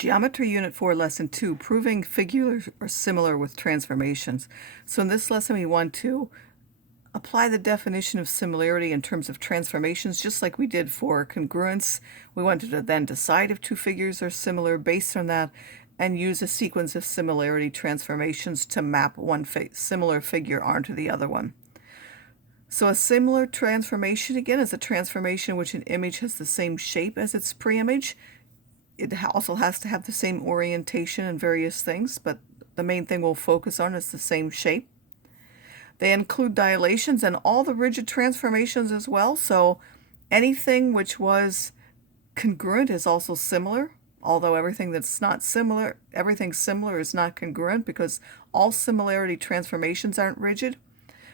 Geometry Unit 4, Lesson 2, Proving Figures are Similar with Transformations. So in this lesson, we want to apply the definition of similarity in terms of transformations, just like we did for congruence. We wanted to then decide if two figures are similar based on that, and use a sequence of similarity transformations to map one similar figure onto the other one. So a similar transformation, again, is a transformation in which an image has the same shape as its pre-image. It also has to have the same orientation and various things, but the main thing we'll focus on is the same shape. They include dilations and all the rigid transformations as well, so anything which was congruent is also similar, although everything that's not similar, everything similar is not congruent because all similarity transformations aren't rigid.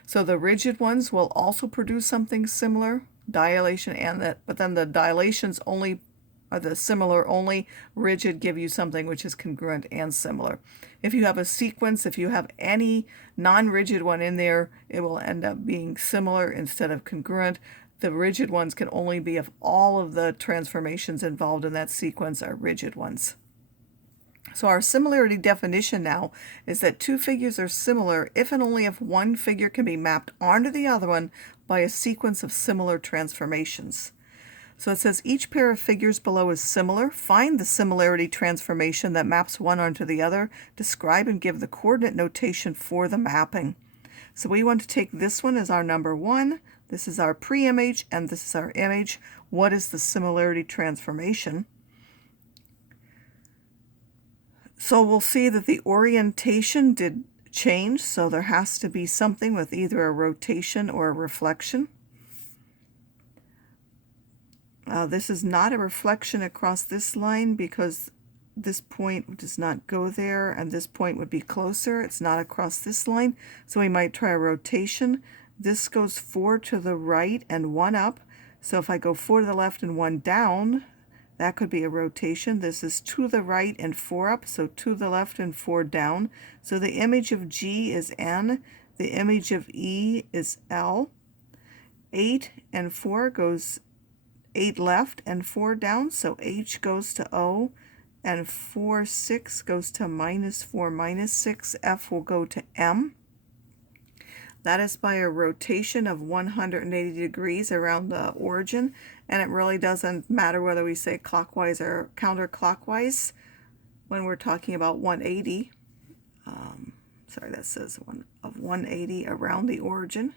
So the rigid ones will also produce something similar, dilation and that, but then the dilations only are the similar only, rigid give you something which is congruent and similar. If you have a sequence, if you have any non-rigid one in there, it will end up being similar instead of congruent. The rigid ones can only be if all of the transformations involved in that sequence are rigid ones. So our similarity definition now is that two figures are similar if and only if one figure can be mapped onto the other one by a sequence of similar transformations. So it says each pair of figures below is similar. Find the similarity transformation that maps one onto the other. Describe and give the coordinate notation for the mapping. So we want to take this one as our number 1. This is our pre-image, and this is our image. What is the similarity transformation? So we'll see that the orientation did change, so there has to be something with either a rotation or a reflection. This is not a reflection across this line because this point does not go there and this point would be closer. It's not across this line, so we might try a rotation. This goes 4 to the right and 1 up. So if I go 4 to the left and 1 down, that could be a rotation. This is 2 to the right and 4 up, so 2 to the left and 4 down. So the image of G is N, the image of E is L. 8 and 4 goes 8 left and 4 down, so H goes to O, and 4, 6 goes to -4, -6. F will go to M. That is by a rotation of 180 degrees around the origin, and it really doesn't matter whether we say clockwise or counterclockwise when we're talking about 180. Sorry, that says 180 around the origin.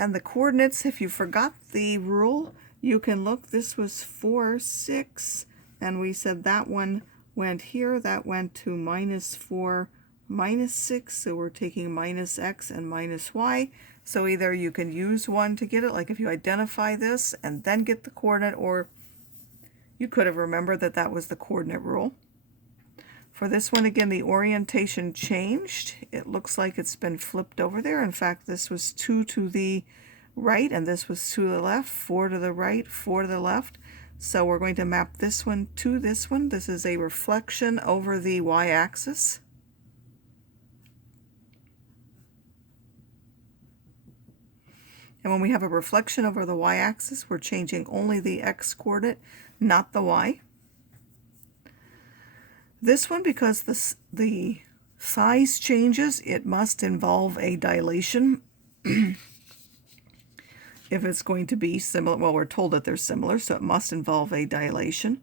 And the coordinates, if you forgot the rule, you can look. This was 4, 6, and we said that one went here. That went to -4, -6, so we're taking -x and -y. So either you can use one to get it, like if you identify this and then get the coordinate, or you could have remembered that that was the coordinate rule. For this one, again, the orientation changed. It looks like it's been flipped over there. In fact, this was 2 to the right, and this was 2 to the left, 4 to the right, 4 to the left. So we're going to map this one to this one. This is a reflection over the y-axis. And when we have a reflection over the y-axis, we're changing only the x-coordinate, not the y. This one, because the size changes, it must involve a dilation. If it's going to be similar, well, we're told that they're similar, so it must involve a dilation.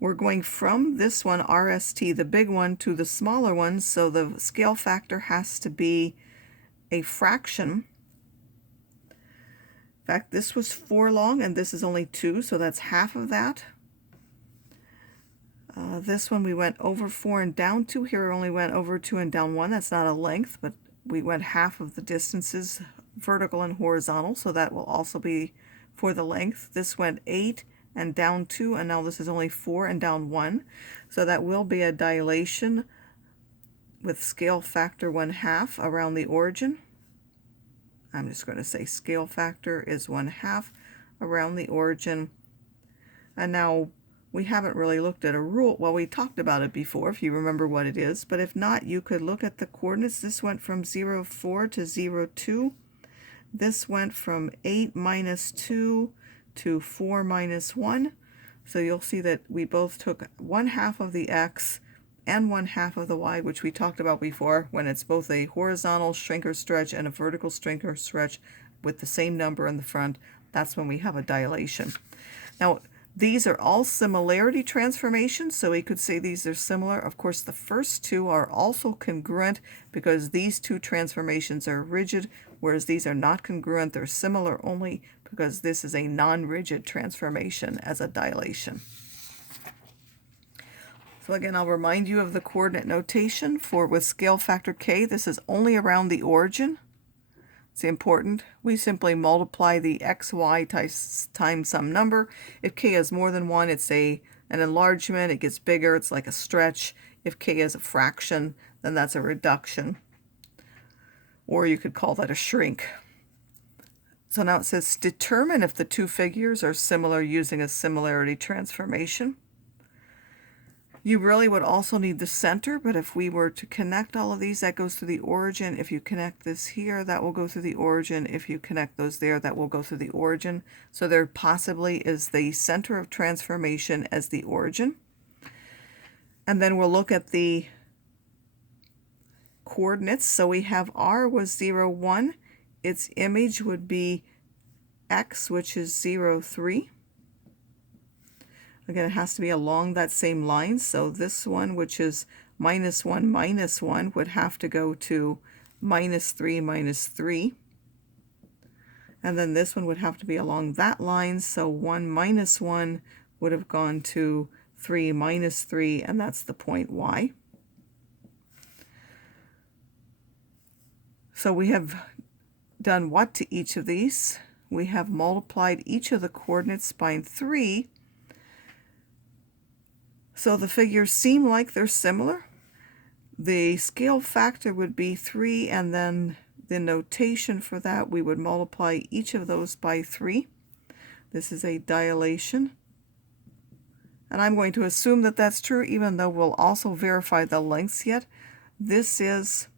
We're going from this one, RST, the big one, to the smaller one, so the scale factor has to be a fraction. In fact, this was 4 long, and this is only 2, so that's half of that. This one we went over 4 and down 2. Here we only went over 2 and down 1. That's not a length, but we went half of the distances, vertical and horizontal, so that will also be for the length. This went 8 and down 2, and now this is only 4 and down 1. So that will be a dilation with scale factor 1/2 around the origin. I'm just going to say scale factor is 1/2 around the origin. And now we haven't really looked at a rule. Well, we talked about it before, if you remember what it is, but if not, you could look at the coordinates. This went from 0, 4 to 0, 2. This went from 8 - 2 to 4 - 1. So you'll see that we both took 1/2 of the x and 1/2 of the y, which we talked about before, when it's both a horizontal shrink or stretch and a vertical shrink or stretch with the same number in the front. That's when we have a dilation. Now, these are all similarity transformations, so we could say these are similar. Of course, the first two are also congruent because these two transformations are rigid, whereas these are not congruent. They're similar only because this is a non-rigid transformation as a dilation. So again, I'll remind you of the coordinate notation for with scale factor k. This is only around the origin. It's important. We simply multiply the xy times some number. If k is more than 1, it's an enlargement. It gets bigger. It's like a stretch. If k is a fraction, then that's a reduction. Or you could call that a shrink. So now it says determine if the two figures are similar using a similarity transformation. You really would also need the center, but if we were to connect all of these, that goes through the origin. If you connect this here, that will go through the origin. If you connect those there, that will go through the origin. So there possibly is the center of transformation as the origin. And then we'll look at the coordinates. So we have r was 0, 1. Its image would be x, which is 0, 3. Again, it has to be along that same line, so this one, which is -1, -1, would have to go to -3, -3. And then this one would have to be along that line, so 1 minus 1 would have gone to 3 minus 3, and that's the point y. So we have done what to each of these? We have multiplied each of the coordinates by 3. So the figures seem like they're similar. The scale factor would be 3, and then the notation for that, we would multiply each of those by 3. This is a dilation. And I'm going to assume that that's true, even though we'll also verify the lengths yet. This is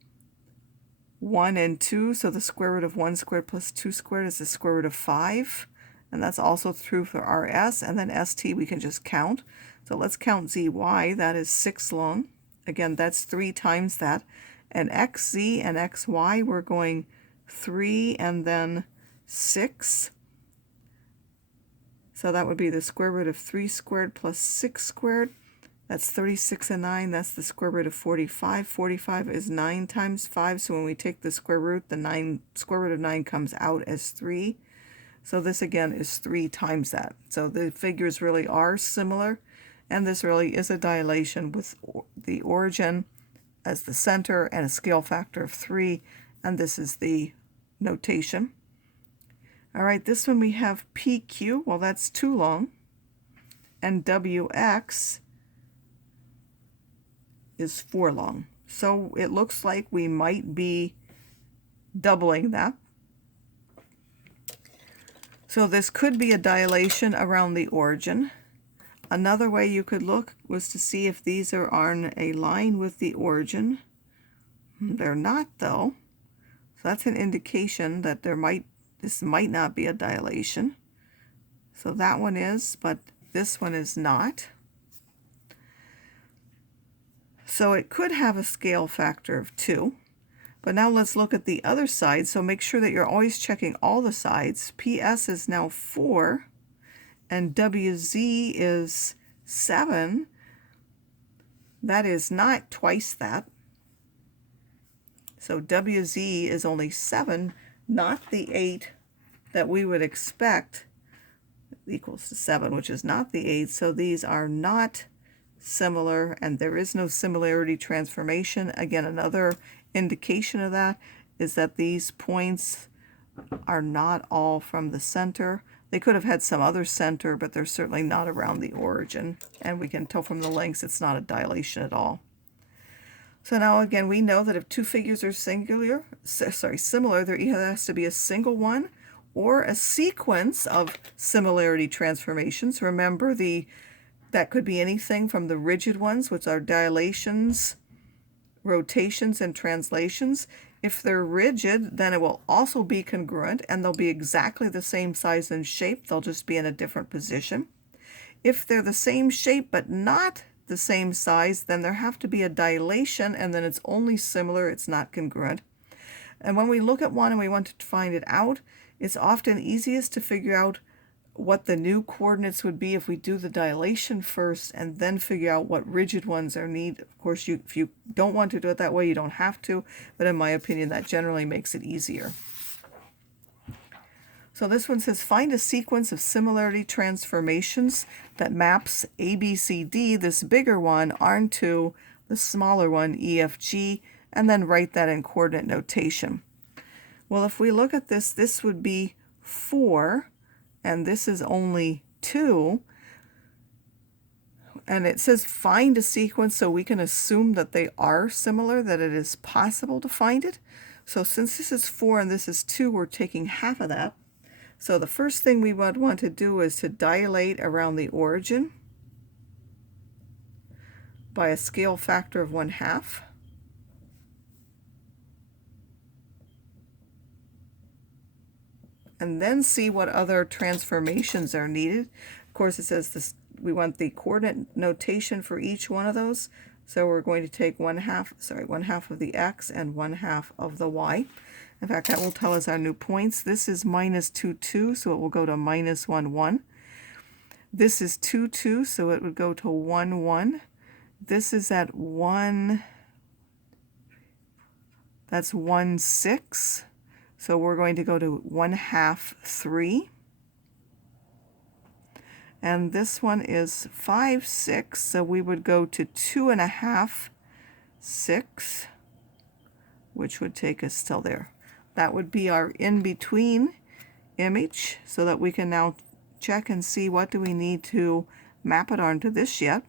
1 and 2, so the square root of 1 squared plus 2 squared is the square root of 5. And that's also true for RS, and then ST we can just count. So let's count ZY, that is 6 long. Again, that's 3 times that. And XZ and XY, we're going 3 and then 6. So that would be the square root of 3 squared plus 6 squared. That's 36 and 9, that's the square root of 45. 45 is 9 times 5, so when we take the square root, the square root of 9 comes out as 3. So this again is 3 times that. So the figures really are similar. And this really is a dilation with the origin as the center and a scale factor of 3. And this is the notation. All right, this one we have PQ. Well, that's too long. And WX is 4 long. So it looks like we might be doubling that. So this could be a dilation around the origin. Another way you could look was to see if these are on a line with the origin. They're not, though. So that's an indication that this might not be a dilation. So that one is, but this one is not. So it could have a scale factor of 2. But now let's look at the other side. So make sure that you're always checking all the sides. PS is now 4. And WZ is 7. That is not twice that. So WZ is only 7, not the 8 that we would expect equals to 7, which is not the 8. So these are not similar, and there is no similarity transformation. Again, another indication of that is that these points are not all from the center. They could have had some other center, but they're certainly not around the origin. And we can tell from the lengths it's not a dilation at all. So now again, we know that if two figures are similar, there either has to be a single one or a sequence of similarity transformations. Remember, that could be anything from the rigid ones, which are dilations, rotations, and translations. If they're rigid, then it will also be congruent, and they'll be exactly the same size and shape. They'll just be in a different position. If they're the same shape but not the same size, then there have to be a dilation, and then it's only similar, it's not congruent. And when we look at one and we want to find it out, it's often easiest to figure out what the new coordinates would be if we do the dilation first and then figure out what rigid ones are needed. Of course, if you don't want to do it that way, you don't have to, but in my opinion, that generally makes it easier. So this one says, find a sequence of similarity transformations that maps ABCD, this bigger one, onto the smaller one, EFG, and then write that in coordinate notation. Well, if we look at this, this would be 4, and this is only 2. And it says find a sequence, so we can assume that they are similar, that it is possible to find it. So since this is 4 and this is 2, we're taking half of that. So the first thing we would want to do is to dilate around the origin by a scale factor of 1/2. And then see what other transformations are needed. Of course, it says this, we want the coordinate notation for each one of those. So we're going to take 1/2 of the x and 1/2 of the y. In fact, that will tell us our new points. This is -2, 2, so it will go to -1, 1. This is 2, 2, so it would go to 1, 1. This is at 1, that's 1, 6. So we're going to go to 1/2, 3. And this one is 5, 6, so we would go to 2.5, 6, which would take us till there. That would be our in-between image, so that we can now check and see what do we need to map it onto this yet.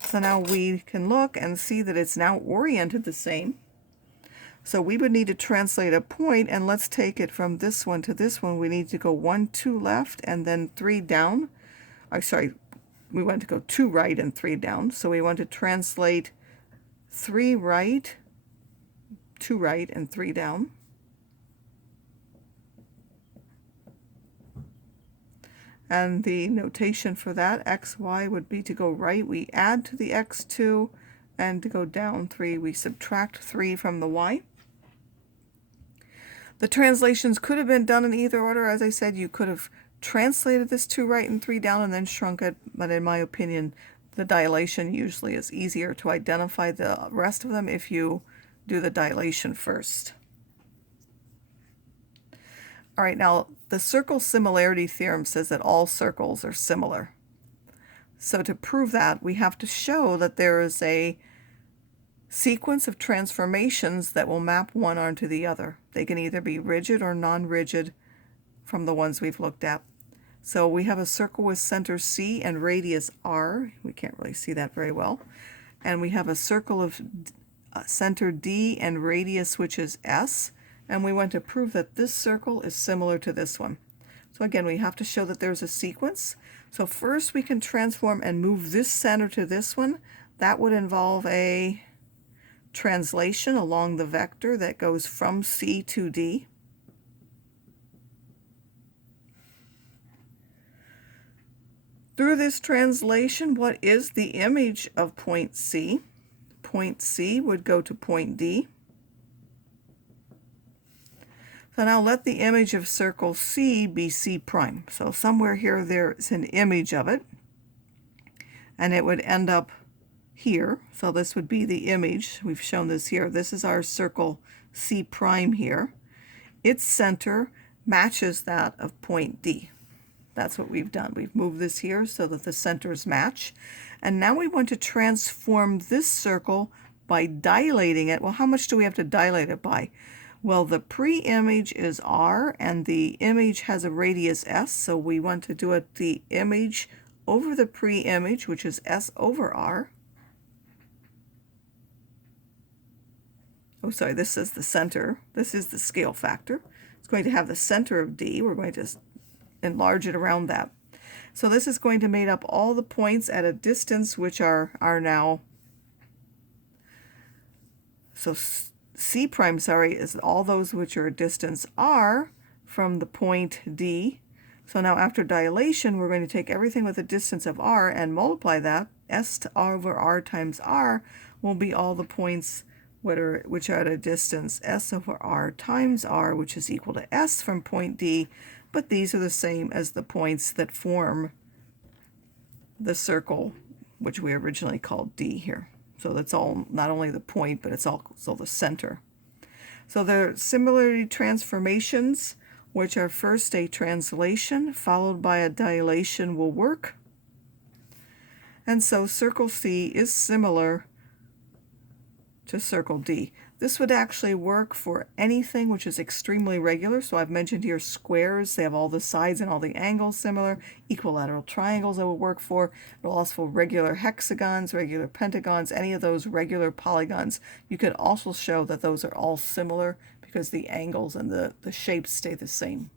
So now we can look and see that it's now oriented the same. So we would need to translate a point, and let's take it from this one to this one. We need to go 1, 2 left and then 3 down. We want to go 2 right and 3 down. So we want to translate 3 right, 2 right, and 3 down. And the notation for that, xy, would be to go right, we add to the x2, and to go down 3, we subtract 3 from the y. The translations could have been done in either order. As I said, you could have translated this 2 right and 3 down and then shrunk it, but in my opinion, the dilation usually is easier to identify the rest of them if you do the dilation first. All right, now the circle similarity theorem says that all circles are similar. So to prove that, we have to show that there is a sequence of transformations that will map one onto the other. They can either be rigid or non-rigid from the ones we've looked at. So we have a circle with center C and radius R. We can't really see that very well. And we have a circle of center D and radius, which is S. And we want to prove that this circle is similar to this one. So again, we have to show that there's a sequence. So first we can transform and move this center to this one. That would involve a translation along the vector that goes from C to D. Through this translation, what is the image of point C? Point C would go to point D. So now let the image of circle C be C prime. So somewhere here there's an image of it, and it would end up here. So this would be the image. We've shown this here. This is our circle C prime here. Its center matches that of point D. That's what we've done. We've moved this here so that the centers match. And now we want to transform this circle by dilating it. Well, how much do we have to dilate it by? Well, the pre-image is R, and the image has a radius S, so we want to do it the image over the pre-image, which is S over R. Oh, sorry, this is the center. This is the scale factor. It's going to have the center of D. We're going to enlarge it around that. So this is going to make up all the points at a distance, which are now, so C prime, is all those which are a distance r from the point D. So now after dilation, we're going to take everything with a distance of r and multiply that. S over r times r will be all the points which are at a distance S over r times r, which is equal to S from point D, but these are the same as the points that form the circle, which we originally called D here. So that's all, not only the point, but it's also the center. So the similarity transformations, which are first a translation followed by a dilation, will work. And so circle C is similar to circle D. This would actually work for anything which is extremely regular. So I've mentioned here squares. They have all the sides and all the angles similar. Equilateral triangles it will work for. It will also for regular hexagons, regular pentagons, any of those regular polygons. You could also show that those are all similar because the angles and the shapes stay the same.